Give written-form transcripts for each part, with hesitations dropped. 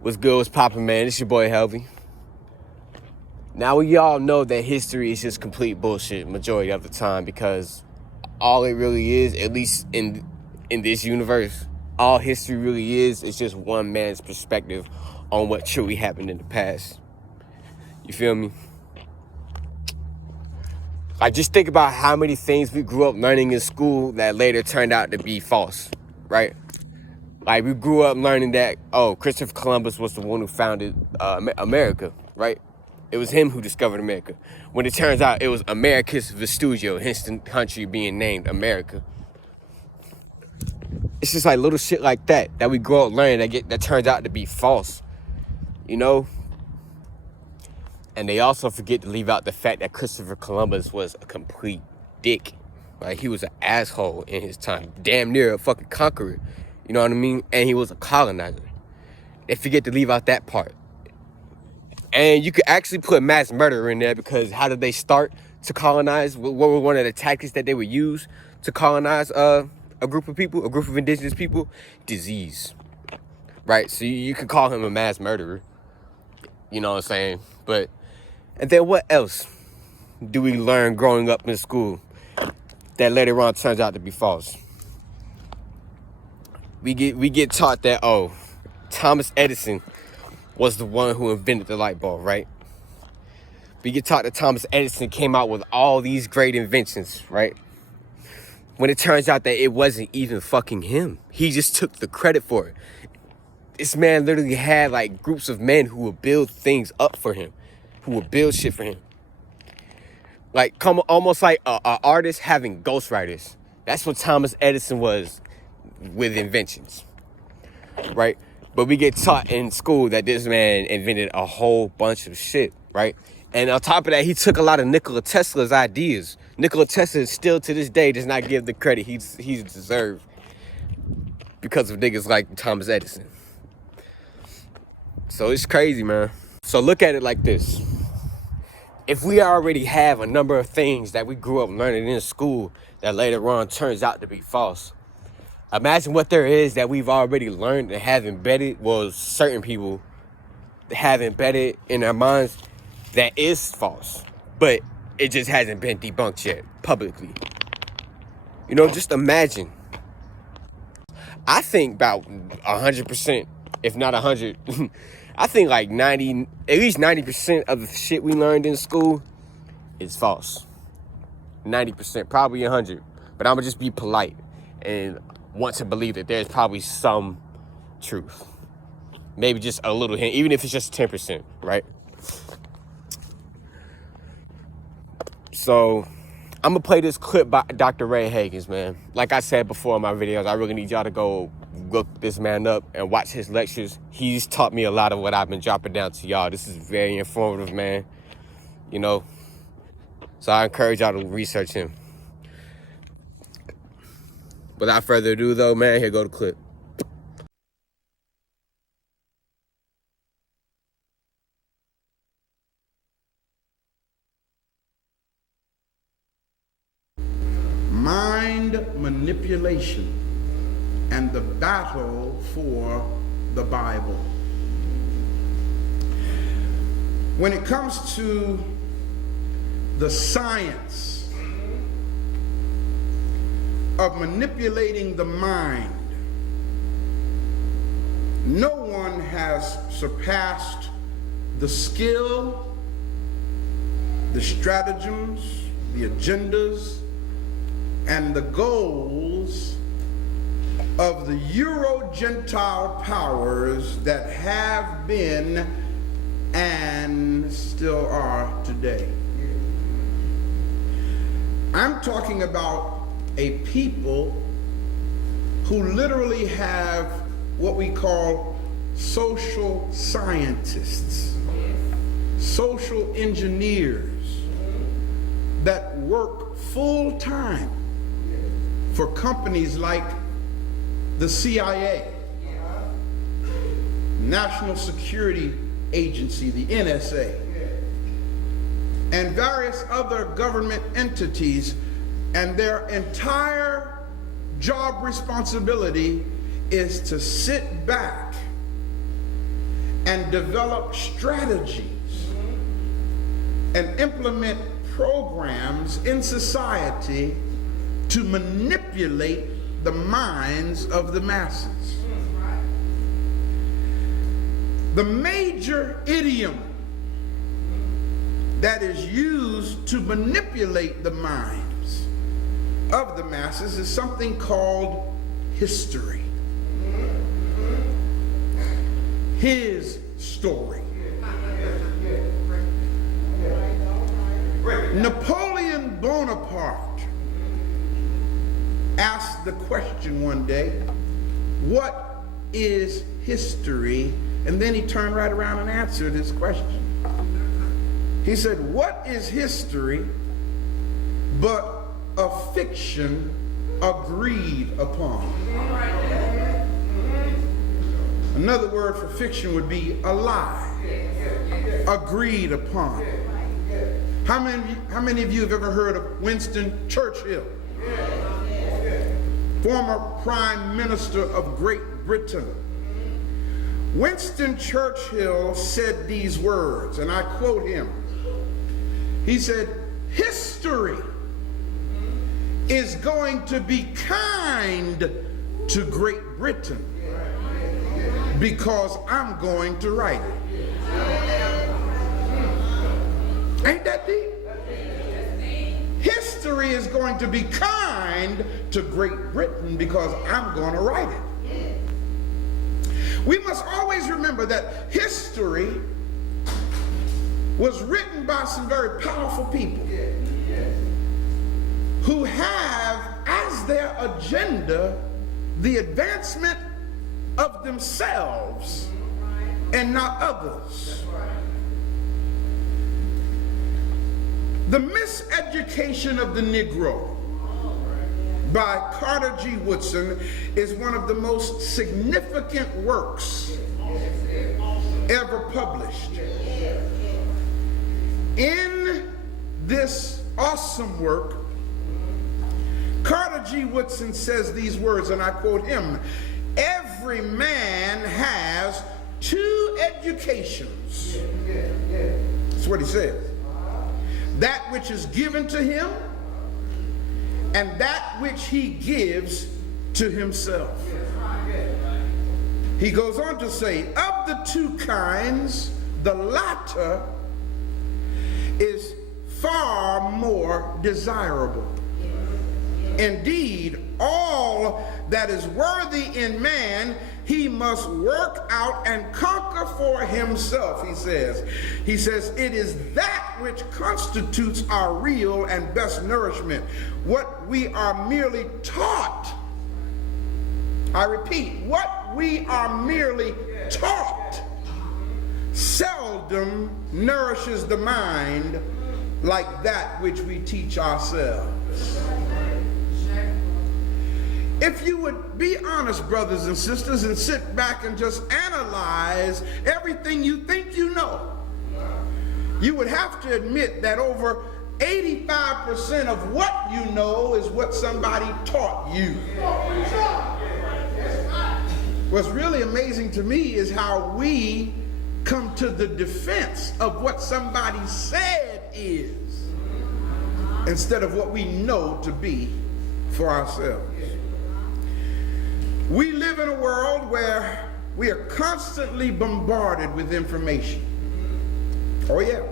What's good? What's poppin', man? It's your boy Helvy. Now we all know that history is just complete bullshit majority of the time, because all it really is, at least in this universe, all history really is just one man's perspective on what truly happened in the past. You feel me? Like, just think about how many things we grew up learning in school that later turned out to be false, right? Like, we grew up learning that, Christopher Columbus was the one who founded America, right? It was him who discovered America. When it turns out it was Americus Vespucci, hence the country being named America. It's just like little shit like that we grow up learning that turns out to be false, you know? And they also forget to leave out the fact that Christopher Columbus was a complete dick. Like, he was an asshole in his time. Damn near a fucking conqueror. You know what I mean? And he was a colonizer. They forget to leave out that part. And you could actually put mass murder in there, because how did they start to colonize? What were one of the tactics that they would use to colonize a group of people, a group of indigenous people? Disease. Right? So you could call him a mass murderer. You know what I'm saying? And then what else do we learn growing up in school that later on turns out to be false? We get taught that, Thomas Edison was the one who invented the light bulb, right? We get taught that Thomas Edison came out with all these great inventions, right? When it turns out that it wasn't even fucking him. He just took the credit for it. This man literally had like groups of men who would build things up for him, who would build shit for him. Like, almost like an artist having ghostwriters. That's what Thomas Edison was with inventions, right? But we get taught in school that this man invented a whole bunch of shit, right? And on top of that, he took a lot of Nikola Tesla's ideas. Nikola Tesla still to this day does not give the credit he's deserved because of niggas like Thomas Edison. So it's crazy, man. So look at it like this. If we already have a number of things that we grew up learning in school that later on turns out to be false, imagine what there is that we've already learned and have embedded, well, certain people have embedded in their minds that is false, but it just hasn't been debunked yet publicly. You know, just imagine. I think about 100%, if not 100, I think like 90, at least 90% of the shit we learned in school is false. 90%, probably 100, but I'm gonna just be polite and want to believe that there's probably some truth. Maybe just a little hint, even if it's just 10%, right? So I'm gonna play this clip by Dr. Ray Hagins, man. Like I said before in my videos, I really need y'all to go look this man up and watch his lectures. He's taught me a lot of what I've been dropping down to y'all. This is very informative, man. You know, so I encourage y'all to research him. Without further ado, though, man, here go the clip. Mind manipulation and the battle for the Bible. When it comes to the science of manipulating the mind, no one has surpassed the skill, the stratagems, the agendas, and the goals of the Euro-Gentile powers that have been and still are today. I'm talking about a people who literally have what we call social scientists, social engineers that work full-time for companies like the CIA, National Security Agency, the NSA, and various other government entities, and their entire job responsibility is to sit back and develop strategies and implement programs in society to manipulate the minds of the masses. The major idiom that is used to manipulate the minds of the masses is something called history. His story. Napoleon Bonaparte asked the question one day, what is history? And then he turned right around and answered his question. He said, what is history but a fiction agreed upon? Another word for fiction would be a lie, agreed upon. How many of you have ever heard of Winston Churchill? Former Prime Minister of Great Britain. Winston Churchill said these words, and I quote him. He said, history is going to be kind to Great Britain because I'm going to write it. Ain't that deep? History is going to be kind to Great Britain because I'm going to write it. We must always remember that history was written by some very powerful people who have as their agenda the advancement of themselves and not others. The Miseducation of the Negro by Carter G. Woodson is one of the most significant works ever published. In this awesome work, Carter G. Woodson says these words, and I quote him, every man has two educations. That's what he says. That which is given to him and that which he gives to himself. He goes on to say, of the two kinds, the latter is far more desirable. Indeed, all that is worthy in man, he must work out and conquer for himself, he says. He says, it is that which constitutes our real and best nourishment. What we are merely taught, I repeat, what we are merely taught seldom nourishes the mind like that which we teach ourselves. If you would be honest, brothers and sisters, and sit back and just analyze everything you think you know, you would have to admit that over 85% of what you know is what somebody taught you. What's really amazing to me is how we come to the defense of what somebody said is instead of what we know to be for ourselves. We live in a world where we are constantly bombarded with information. Oh yeah.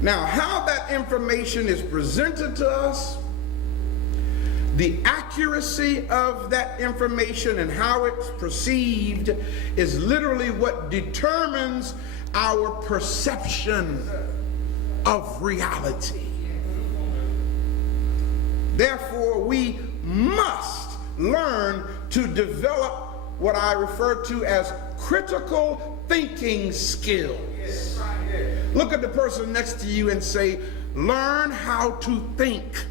Now, how that information is presented to us, the accuracy of that information and how it's perceived is literally what determines our perception of reality. Therefore, we must learn to develop what I refer to as critical thinking skills. Look at the person next to you and say, learn how to think.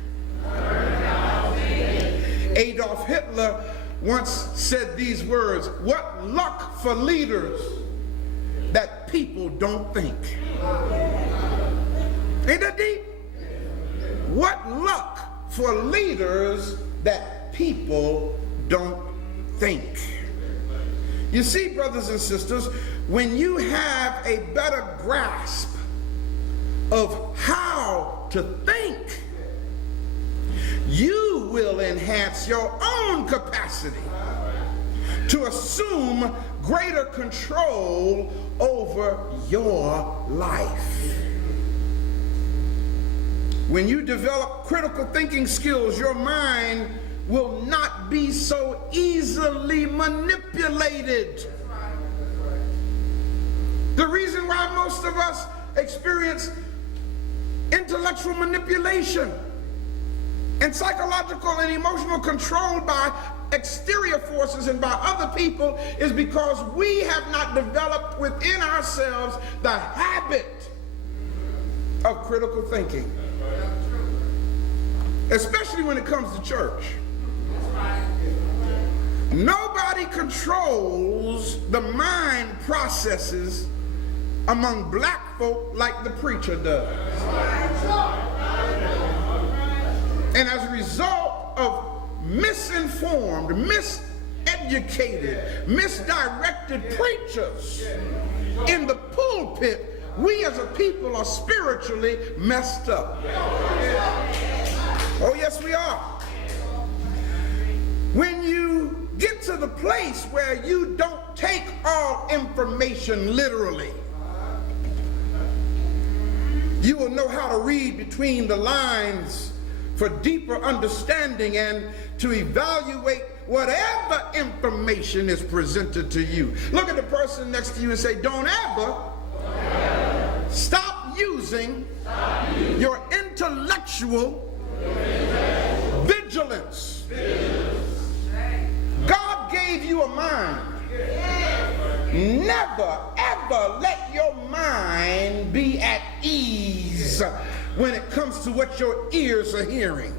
Adolf Hitler once said these words, what luck for leaders that people don't think. Ain't that deep? What luck for leaders that people don't think. You see, brothers and sisters, when you have a better grasp of how to think, you will enhance your own capacity to assume greater control over your life. When you develop critical thinking skills, your mind will not be so easily manipulated. The reason why most of us experience intellectual manipulation and psychological and emotional control by exterior forces and by other people is because we have not developed within ourselves the habit of critical thinking, especially when it comes to church. Nobody controls the mind processes among black folk like the preacher does. And as a result of misinformed, miseducated, misdirected preachers in the pulpit, we as a people are spiritually messed up. Oh yes, we are. When you get to the place where you don't take all information literally, you will know how to read between the lines for deeper understanding and to evaluate whatever information is presented to you. Look at the person next to you and say, don't ever stop using your intellectual vigilance. God gave you a mind. Never, ever let your mind be at ease when it comes to what your ears are hearing.